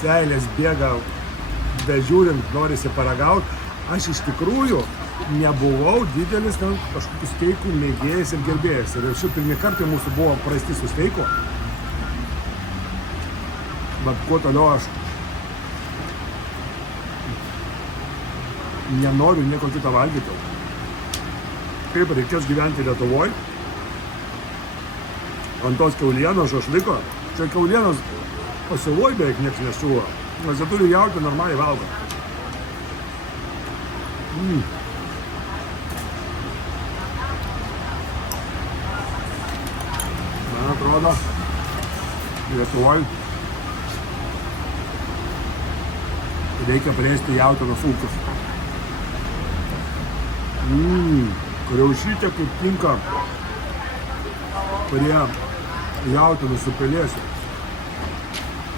seilės bėga, bežiūrint, norisi paragauti. Aš iš tikrųjų nebuvau didelis ten kažkokių steikų mėgėjas ir gerbėjas. Ir šiaip pirmie kartai mūsų buvo prasti su steiku. Bet kuo toliau aš nenoriu nieko kito valgyti. Kaip reikės gyventi Lietuvoje, ant tos kiaulienos šašliko. Čia kiaulienos pasiūloj beveik nieks nesiūlo, nes jie turi jautį normaliai valgo. Man atrodo, Lietuvoje reikia plėsti jautienos ūkius. Kriaušytė kaip tinka prie jautienos su pelėsiu.